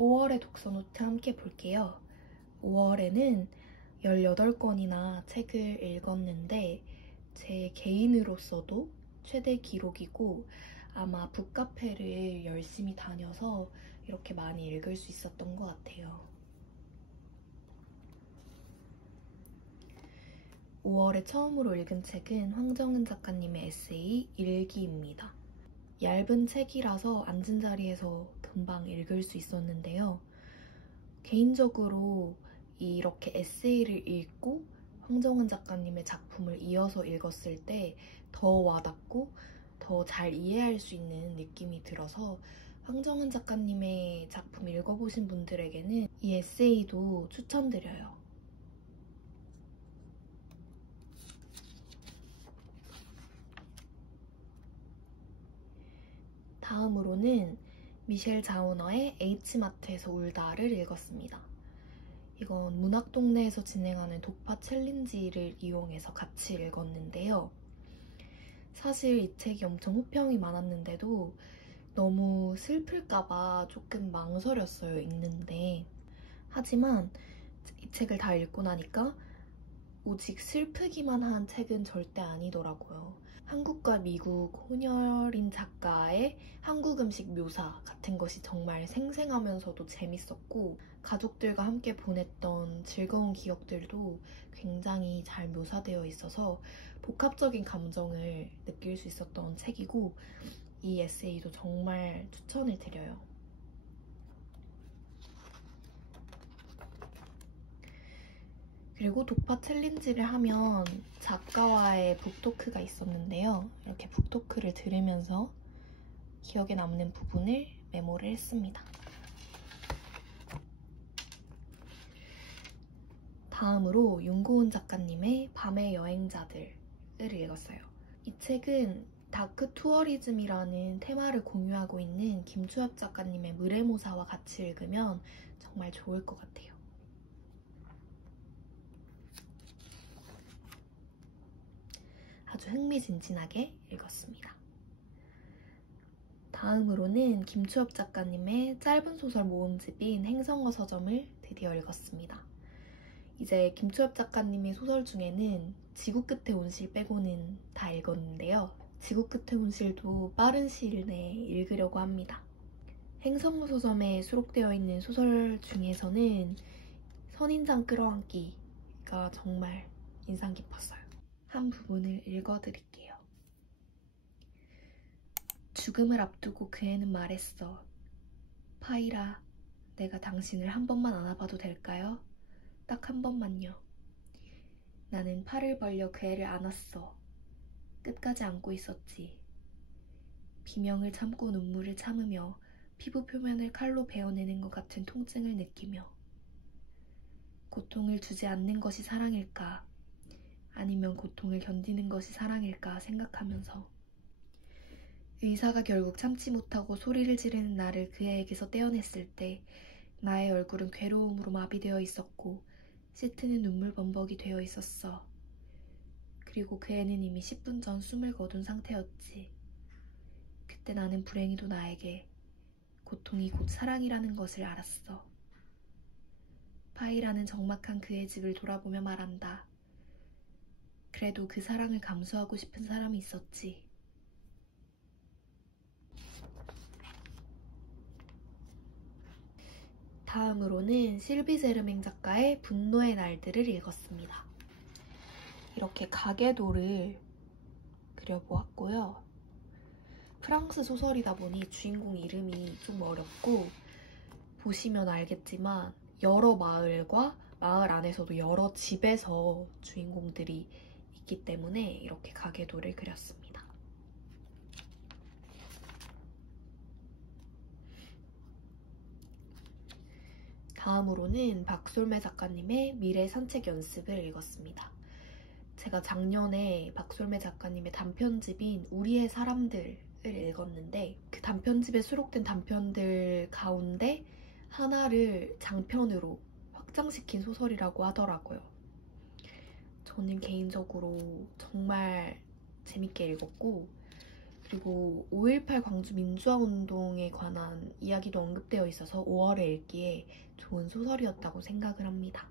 5월의 독서노트 함께 볼게요. 5월에는 18권이나 책을 읽었는데 제 개인으로서도 최대 기록이고 아마 북카페를 열심히 다녀서 이렇게 많이 읽을 수 있었던 것 같아요. 5월에 처음으로 읽은 책은 황정은 작가님의 에세이 일기입니다. 얇은 책이라서 앉은 자리에서 금방 읽을 수 있었는데요. 개인적으로 이렇게 에세이를 읽고 황정은 작가님의 작품을 이어서 읽었을 때 더 와닿고 더 잘 이해할 수 있는 느낌이 들어서 황정은 작가님의 작품 읽어보신 분들에게는 이 에세이도 추천드려요. 다음으로는 미셸 자우너의 H마트에서 울다를 읽었습니다. 이건 문학동네에서 진행하는 독파 챌린지를 이용해서 같이 읽었는데요. 사실 이 책이 엄청 호평이 많았는데도 너무 슬플까봐 조금 망설였어요, 읽는데. 하지만 이 책을 다 읽고 나니까 오직 슬프기만 한 책은 절대 아니더라고요. 한국과 미국 혼혈인 작가의 한국 음식 묘사 같은 것이 정말 생생하면서도 재밌었고 가족들과 함께 보냈던 즐거운 기억들도 굉장히 잘 묘사되어 있어서 복합적인 감정을 느낄 수 있었던 책이고 이 에세이도 정말 추천을 드려요. 그리고 독파 챌린지를 하면 작가와의 북토크가 있었는데요. 이렇게 북토크를 들으면서 기억에 남는 부분을 메모를 했습니다. 다음으로 윤고은 작가님의 밤의 여행자들을 읽었어요. 이 책은 다크 투어리즘이라는 테마를 공유하고 있는 김추엽 작가님의 물의모사와 같이 읽으면 정말 좋을 것 같아요. 아주 흥미진진하게 읽었습니다. 다음으로는 김추엽 작가님의 짧은 소설 모음집인 행성어 서점을 드디어 읽었습니다. 이제 김추엽 작가님의 소설 중에는 지구 끝의 온실 빼고는 다 읽었는데요. 지구 끝의 온실도 빠른 시일 내에 읽으려고 합니다. 행성어 서점에 수록되어 있는 소설 중에서는 선인장 끌어안기가 정말 인상 깊었어요. 한 부분을 읽어드릴게요. 죽음을 앞두고 그 애는 말했어. 파이라, 내가 당신을 한 번만 안아봐도 될까요? 딱 한 번만요. 나는 팔을 벌려 그 애를 안았어. 끝까지 안고 있었지. 비명을 참고 눈물을 참으며 피부 표면을 칼로 베어내는 것 같은 통증을 느끼며 고통을 주지 않는 것이 사랑일까? 아니면 고통을 견디는 것이 사랑일까 생각하면서 의사가 결국 참지 못하고 소리를 지르는 나를 그 애에게서 떼어냈을 때 나의 얼굴은 괴로움으로 마비되어 있었고 시트는 눈물 범벅이 되어 있었어. 그리고 그 애는 이미 10분 전 숨을 거둔 상태였지. 그때 나는 불행히도 나에게 고통이 곧 사랑이라는 것을 알았어. 파이라는 적막한 그의 집을 돌아보며 말한다. 그래도 그 사랑을 감수하고 싶은 사람이 있었지. 다음으로는 실비 제르맹 작가의 분노의 날들을 읽었습니다. 이렇게 가계도를 그려보았고요. 프랑스 소설이다 보니 주인공 이름이 좀 어렵고 보시면 알겠지만 여러 마을과 마을 안에서도 여러 집에서 주인공들이 있기 때문에 이렇게 가계도를 그렸습니다. 다음으로는 박솔매 작가님의 미래 산책 연습을 읽었습니다. 제가 작년에 박솔매 작가님의 단편집인 우리의 사람들을 읽었는데 그 단편집에 수록된 단편들 가운데 하나를 장편으로 확장시킨 소설이라고 하더라고요. 저는 개인적으로 정말 재밌게 읽었고 그리고 5.18 광주 민주화운동에 관한 이야기도 언급되어 있어서 5월에 읽기에 좋은 소설이었다고 생각을 합니다.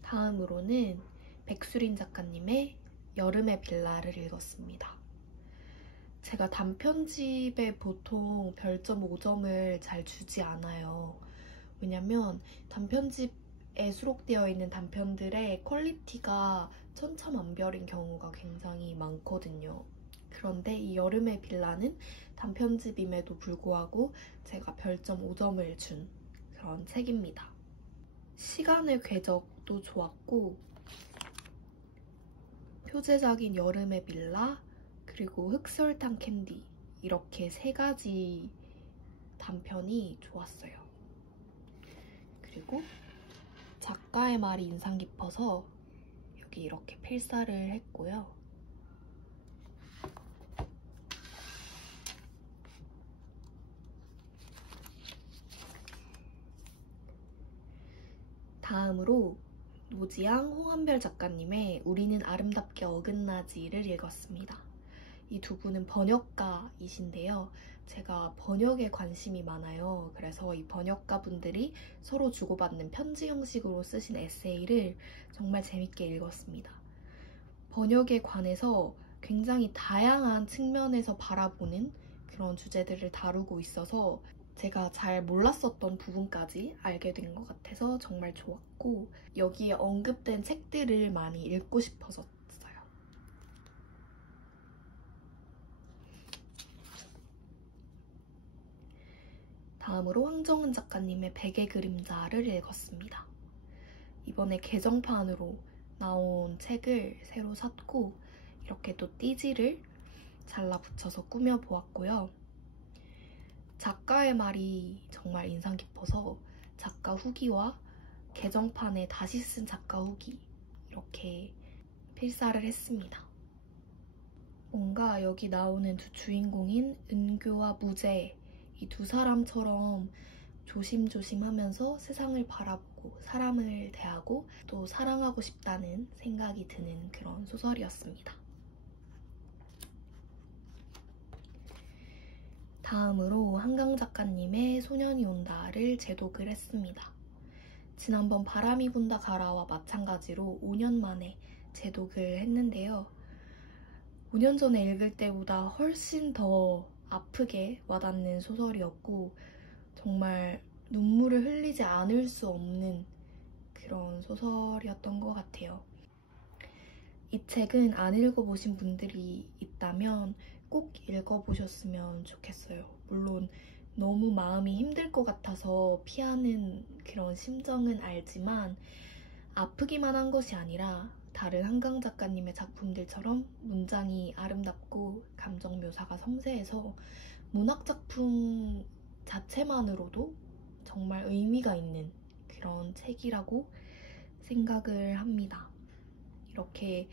다음으로는 백수린 작가님의 여름의 빌라를 읽었습니다. 제가 단편집에 보통 별점 5점을 잘 주지 않아요. 왜냐면 단편집에 수록되어 있는 단편들의 퀄리티가 천차만별인 경우가 굉장히 많거든요. 그런데 이 여름의 빌라는 단편집임에도 불구하고 제가 별점 5점을 준 그런 책입니다. 시간의 궤적도 좋았고, 표제작인 여름의 빌라, 그리고 흑설탕 캔디, 이렇게 3가지 단편이 좋았어요. 그리고 작가의 말이 인상 깊어서 여기 이렇게 필사를 했고요. 다음으로 노지양, 홍한별 작가님의 우리는 아름답게 어긋나지를 읽었습니다. 이 두 분은 번역가이신데요. 제가 번역에 관심이 많아요. 그래서 이 번역가 분들이 서로 주고받는 편지 형식으로 쓰신 에세이를 정말 재밌게 읽었습니다. 번역에 관해서 굉장히 다양한 측면에서 바라보는 그런 주제들을 다루고 있어서 제가 잘 몰랐었던 부분까지 알게 된 것 같아서 정말 좋았고, 여기에 언급된 책들을 많이 읽고 싶어졌어요. 다음으로 황정은 작가님의 백의 그림자를 읽었습니다. 이번에 개정판으로 나온 책을 새로 샀고 이렇게 또 띠지를 잘라 붙여서 꾸며보았고요. 작가의 말이 정말 인상 깊어서 작가 후기와 개정판에 다시 쓴 작가 후기 이렇게 필사를 했습니다. 뭔가 여기 나오는 두 주인공인 은교와 무제, 이 두 사람처럼 조심조심 하면서 세상을 바라보고 사람을 대하고 또 사랑하고 싶다는 생각이 드는 그런 소설이었습니다. 다음으로 한강 작가님의 소년이 온다를 재독을 했습니다. 지난번 바람이 분다 가라와 마찬가지로 5년 만에 재독을 했는데요. 5년 전에 읽을 때보다 훨씬 더 아프게 와닿는 소설이었고 정말 눈물을 흘리지 않을 수 없는 그런 소설이었던 것 같아요. 이 책은 안 읽어보신 분들이 있다면 꼭 읽어보셨으면 좋겠어요. 물론 너무 마음이 힘들 것 같아서 피하는 그런 심정은 알지만 아프기만 한 것이 아니라 다른 한강 작가님의 작품들처럼 문장이 아름답고 감정 묘사가 섬세해서 문학작품 자체만으로도 정말 의미가 있는 그런 책이라고 생각을 합니다. 이렇게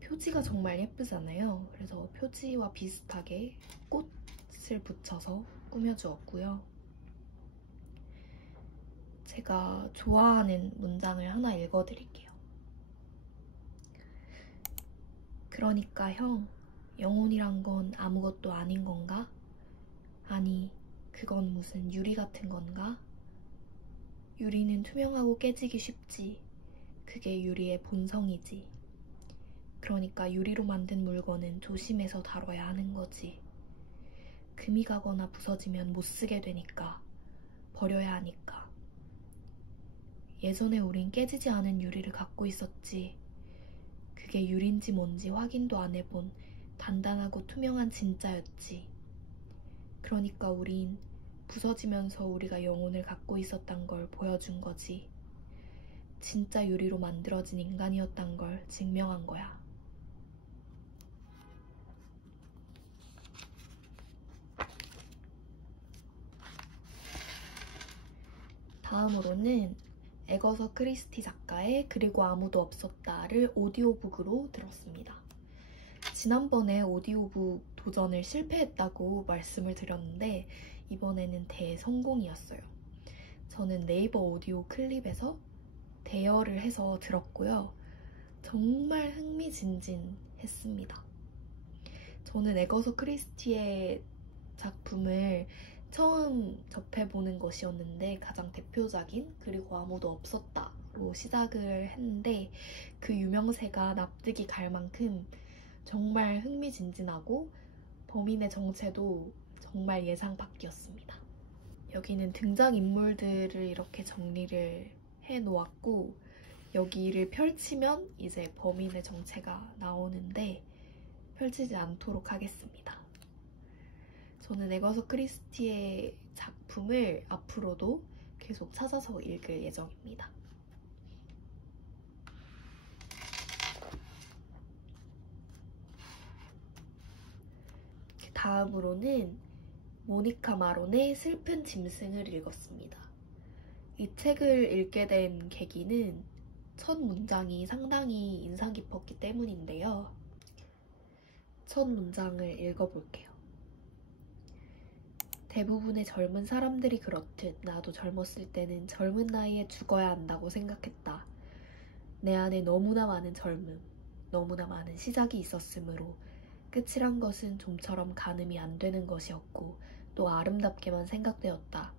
표지가 정말 예쁘잖아요. 그래서 표지와 비슷하게 꽃을 붙여서 꾸며주었고요. 제가 좋아하는 문장을 하나 읽어드릴게요. 그러니까 형, 영혼이란 건 아무것도 아닌 건가? 아니, 그건 무슨 유리 같은 건가? 유리는 투명하고 깨지기 쉽지. 그게 유리의 본성이지. 그러니까 유리로 만든 물건은 조심해서 다뤄야 하는 거지. 금이 가거나 부서지면 못 쓰게 되니까. 버려야 하니까. 예전에 우린 깨지지 않은 유리를 갖고 있었지. 그게 유리인지 뭔지 확인도 안 해본 단단하고 투명한 진짜였지. 그러니까 우린 부서지면서 우리가 영혼을 갖고 있었단 걸 보여준 거지. 진짜 유리로 만들어진 인간이었단 걸 증명한 거야. 다음으로는 에거서 크리스티 작가의 그리고 아무도 없었다를 오디오북으로 들었습니다. 지난번에 오디오북 도전을 실패했다고 말씀을 드렸는데 이번에는 대성공이었어요. 저는 네이버 오디오 클립에서 대여를 해서 들었고요. 정말 흥미진진했습니다. 저는 애거서 크리스티의 작품을 처음 접해보는 것이었는데 가장 대표작인 그리고 아무도 없었다로 시작을 했는데 그 유명세가 납득이 갈 만큼 정말 흥미진진하고 범인의 정체도 정말 예상 밖이었습니다. 여기는 등장인물들을 이렇게 정리를 해놓았고 여기를 펼치면 이제 범인의 정체가 나오는데 펼치지 않도록 하겠습니다. 저는 애거서 크리스티의 작품을 앞으로도 계속 찾아서 읽을 예정입니다. 다음으로는 모니카 마론의 슬픈 짐승을 읽었습니다. 이 책을 읽게 된 계기는 첫 문장이 상당히 인상 깊었기 때문인데요. 첫 문장을 읽어볼게요. 대부분의 젊은 사람들이 그렇듯 나도 젊었을 때는 젊은 나이에 죽어야 한다고 생각했다. 내 안에 너무나 많은 젊음, 너무나 많은 시작이 있었으므로 끝이란 것은 좀처럼 가늠이 안 되는 것이었고 또 아름답게만 생각되었다.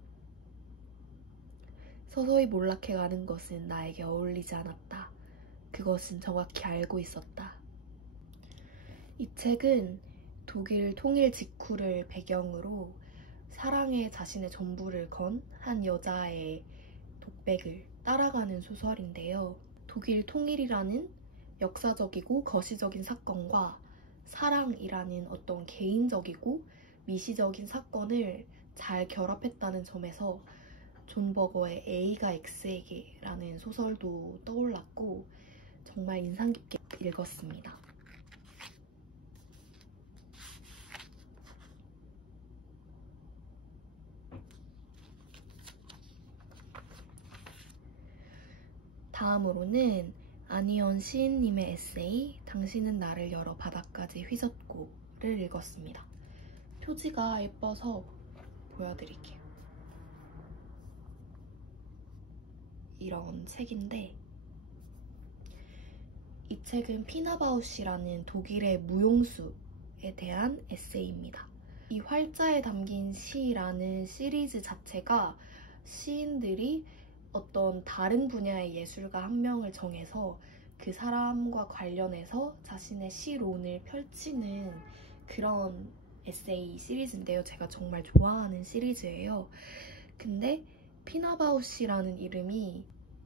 서서히 몰락해가는 것은 나에게 어울리지 않았다. 그것은 정확히 알고 있었다. 이 책은 독일 통일 직후를 배경으로 사랑에 자신의 전부를 건 한 여자의 독백을 따라가는 소설인데요. 독일 통일이라는 역사적이고 거시적인 사건과 사랑이라는 어떤 개인적이고 미시적인 사건을 잘 결합했다는 점에서 존 버거의 A가 X에게라는 소설도 떠올랐고 정말 인상 깊게 읽었습니다. 다음으로는 안희연 시인님의 에세이 당신은 나를 열어 바닥까지 휘젓고를 읽었습니다. 표지가 예뻐서 보여드릴게요. 이런 책인데 이 책은 피나바우시라는 독일의 무용수에 대한 에세이입니다. 이 활자에 담긴 시라는 시리즈 자체가 시인들이 어떤 다른 분야의 예술가 한 명을 정해서 그 사람과 관련해서 자신의 시론을 펼치는 그런 에세이 시리즈인데요. 제가 정말 좋아하는 시리즈예요. 근데 피나바우시라는 이름이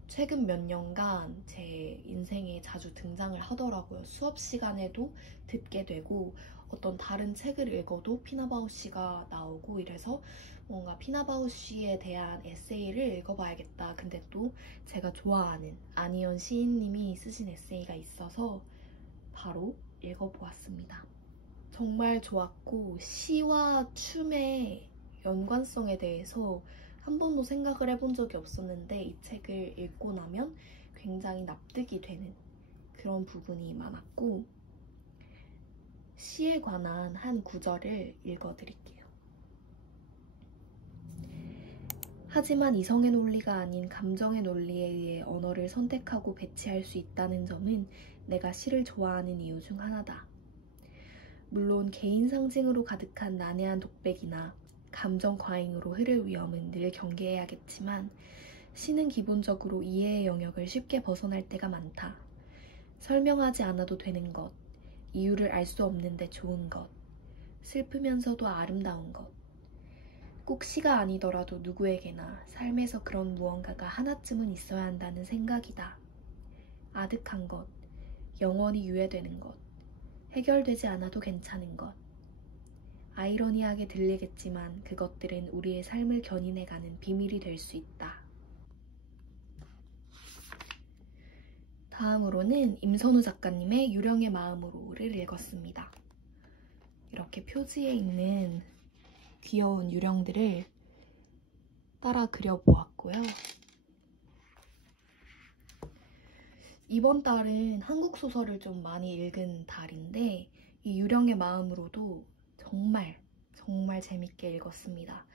최근 몇 년간 제 인생에 자주 등장을 하더라고요. 수업 시간에도 듣게 되고 어떤 다른 책을 읽어도 피나바우시가 나오고 이래서 뭔가 피나바우시에 대한 에세이를 읽어봐야겠다. 근데 또 제가 좋아하는 안희연 시인님이 쓰신 에세이가 있어서 바로 읽어보았습니다. 정말 좋았고 시와 춤의 연관성에 대해서 한 번도 생각을 해본 적이 없었는데 이 책을 읽고 나면 굉장히 납득이 되는 그런 부분이 많았고 시에 관한 한 구절을 읽어드릴게요. 하지만 이성의 논리가 아닌 감정의 논리에 의해 언어를 선택하고 배치할 수 있다는 점은 내가 시를 좋아하는 이유 중 하나다. 물론 개인 상징으로 가득한 난해한 독백이나 감정 과잉으로 흐를 위험은 늘 경계해야겠지만 시는 기본적으로 이해의 영역을 쉽게 벗어날 때가 많다. 설명하지 않아도 되는 것, 이유를 알 수 없는데 좋은 것, 슬프면서도 아름다운 것. 꼭 시가 아니더라도 누구에게나 삶에서 그런 무언가가 하나쯤은 있어야 한다는 생각이다. 아득한 것, 영원히 유예되는 것, 해결되지 않아도 괜찮은 것. 아이러니하게 들리겠지만 그것들은 우리의 삶을 견인해가는 비밀이 될 수 있다. 다음으로는 임선우 작가님의 유령의 마음으로를 읽었습니다. 이렇게 표지에 있는 귀여운 유령들을 따라 그려보았고요. 이번 달은 한국 소설을 좀 많이 읽은 달인데 이 유령의 마음으로도 정말 재밌게 읽었습니다.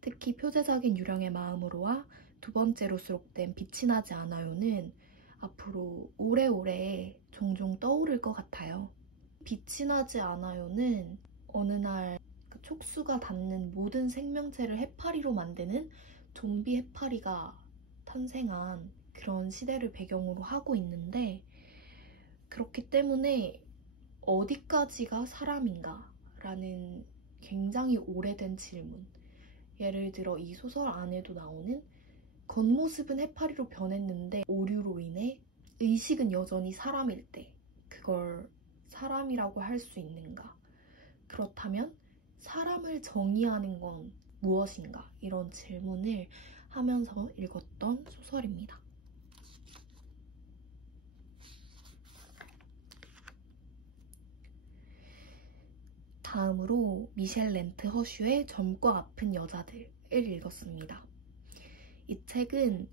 특히 표제작인 유령의 마음으로와 두 번째로 수록된 빛이 나지 않아요는 앞으로 오래오래 종종 떠오를 것 같아요. 빛이 나지 않아요는 어느 날 촉수가 닿는 모든 생명체를 해파리로 만드는 좀비 해파리가 탄생한 그런 시대를 배경으로 하고 있는데, 그렇기 때문에 어디까지가 사람인가? 라는 굉장히 오래된 질문. 예를 들어 이 소설 안에도 나오는 겉모습은 해파리로 변했는데 오류로 인해 의식은 여전히 사람일 때 그걸 사람이라고 할 수 있는가? 그렇다면 사람을 정의하는 건 무엇인가? 이런 질문을 하면서 읽었던 소설입니다. 다음으로 미셸 렌트 허슈의 젊고 아픈 여자들을 읽었습니다. 이 책은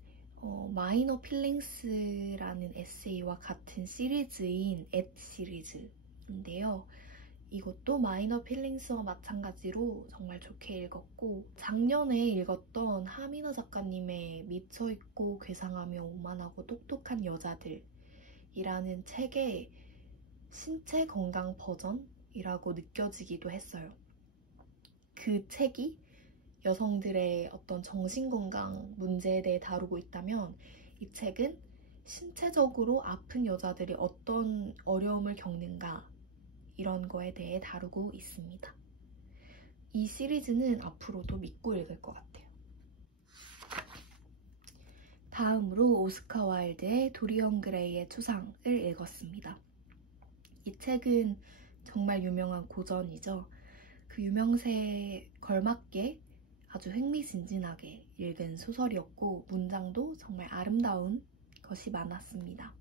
마이너 필링스라는 에세이와 같은 시리즈인 앳 시리즈인데요. 이것도 마이너 필링스와 마찬가지로 정말 좋게 읽었고, 작년에 읽었던 하민아 작가님의 미쳐있고 괴상하며 오만하고 똑똑한 여자들이라는 책의 신체 건강 버전이라고 느껴지기도 했어요. 그 책이 여성들의 어떤 정신건강 문제에 대해 다루고 있다면, 이 책은 신체적으로 아픈 여자들이 어떤 어려움을 겪는가 이런 거에 대해 다루고 있습니다. 이 시리즈는 앞으로도 믿고 읽을 것 같아요. 다음으로 오스카 와일드의 도리언 그레이의 초상을 읽었습니다. 이 책은 정말 유명한 고전이죠. 그 유명세에 걸맞게 아주 흥미진진하게 읽은 소설이었고, 문장도 정말 아름다운 것이 많았습니다.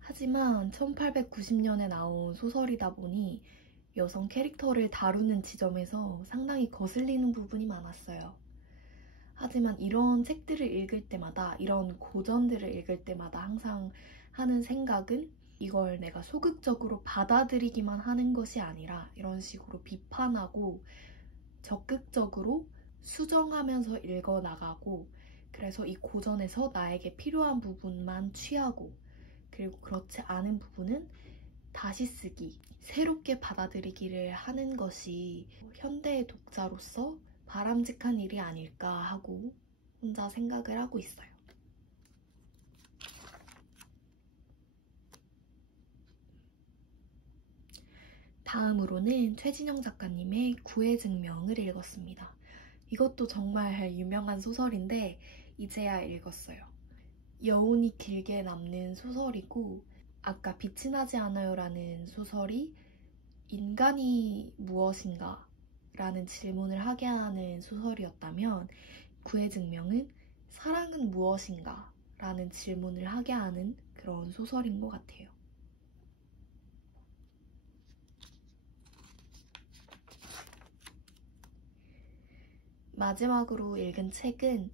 하지만 1890년에 나온 소설이다 보니 여성 캐릭터를 다루는 지점에서 상당히 거슬리는 부분이 많았어요. 하지만 이런 책들을 읽을 때마다, 이런 고전들을 읽을 때마다 항상 하는 생각은, 이걸 내가 소극적으로 받아들이기만 하는 것이 아니라 이런 식으로 비판하고 적극적으로 수정하면서 읽어나가고, 그래서 이 고전에서 나에게 필요한 부분만 취하고, 그리고 그렇지 않은 부분은 다시 쓰기, 새롭게 받아들이기를 하는 것이 현대의 독자로서 바람직한 일이 아닐까 하고 혼자 생각을 하고 있어요. 다음으로는 최진영 작가님의 구애 증명을 읽었습니다. 이것도 정말 유명한 소설인데 이제야 읽었어요. 여운이 길게 남는 소설이고, 아까 빛이 나지 않아요 라는 소설이 인간이 무엇인가 라는 질문을 하게 하는 소설이었다면, 구애 증명은 사랑은 무엇인가 라는 질문을 하게 하는 그런 소설인 것 같아요. 마지막으로 읽은 책은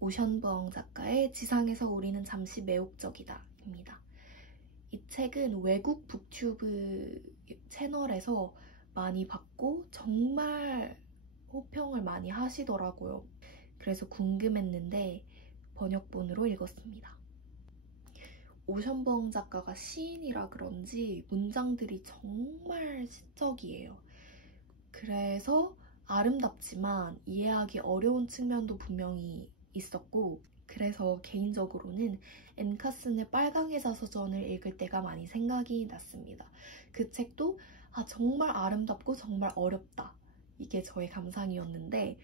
오션부엉 작가의 지상에서 우리는 잠시 매혹적이다 입니다. 이 책은 외국 북튜브 채널에서 많이 봤고 정말 호평을 많이 하시더라고요. 그래서 궁금했는데 번역본으로 읽었습니다. 오션부엉 작가가 시인이라 그런지 문장들이 정말 시적이에요. 그래서 아름답지만 이해하기 어려운 측면도 분명히 있었고, 그래서 개인적으로는 앤카슨의 빨강의 자서전을 읽을 때가 많이 생각이 났습니다. 그 책도 정말 아름답고 정말 어렵다, 이게 저의 감상이었는데,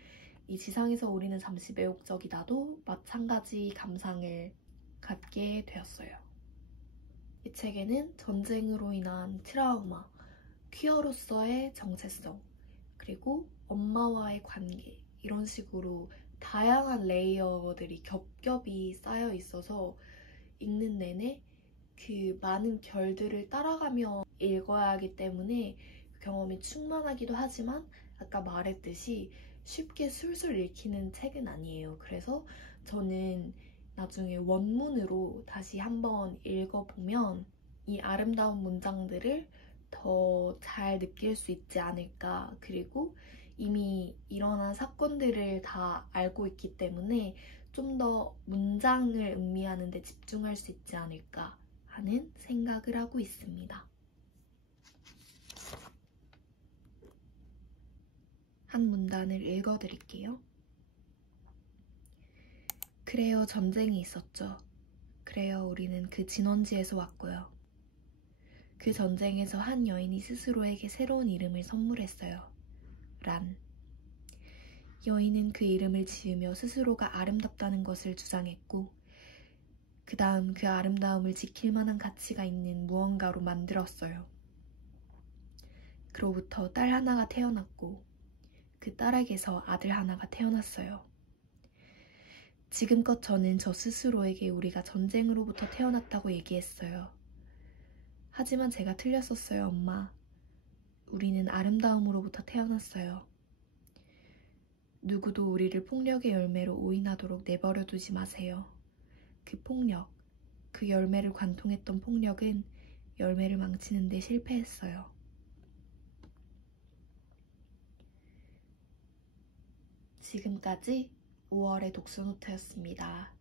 이 지상에서 우리는 잠시 매혹적이다도 마찬가지 감상을 갖게 되었어요. 이 책에는 전쟁으로 인한 트라우마, 퀴어로서의 정체성, 그리고 엄마와의 관계, 이런 식으로 다양한 레이어들이 겹겹이 쌓여 있어서 읽는 내내 그 많은 결들을 따라가며 읽어야 하기 때문에 경험이 충만하기도 하지만, 아까 말했듯이 쉽게 술술 읽히는 책은 아니에요. 그래서 저는 나중에 원문으로 다시 한번 읽어보면 이 아름다운 문장들을 더 잘 느낄 수 있지 않을까, 그리고 이미 일어난 사건들을 다 알고 있기 때문에 좀 더 문장을 음미하는 데 집중할 수 있지 않을까, 하는 생각을 하고 있습니다. 한 문단을 읽어드릴게요. 그래요, 전쟁이 있었죠. 그래요, 우리는 그 진원지에서 왔고요. 그 전쟁에서 한 여인이 스스로에게 새로운 이름을 선물했어요. 란. 여인은 그 이름을 지으며 스스로가 아름답다는 것을 주장했고, 그 다음 그 아름다움을 지킬 만한 가치가 있는 무언가로 만들었어요. 그로부터 딸 하나가 태어났고, 그 딸에게서 아들 하나가 태어났어요. 지금껏 저는 저 스스로에게 우리가 전쟁으로부터 태어났다고 얘기했어요. 하지만 제가 틀렸었어요, 엄마. 우리는 아름다움으로부터 태어났어요. 누구도 우리를 폭력의 열매로 오인하도록 내버려 두지 마세요. 그 폭력, 그 열매를 관통했던 폭력은 열매를 망치는 데 실패했어요. 지금까지 5월의 독서노트였습니다.